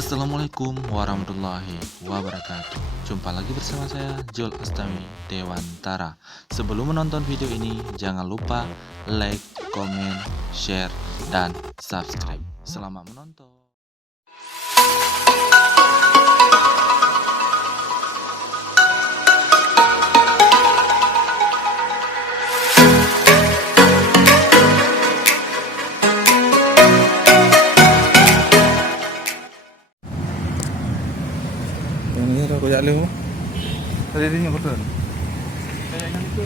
Assalamualaikum warahmatullahi wabarakatuh. Jumpa lagi bersama saya Jul Astami Dewantara. Sebelum menonton video ini, jangan lupa like, komen, share, dan subscribe. Selamat menonton. Yang ini aku ya leo. Tadi ini betul. Kayaknya itu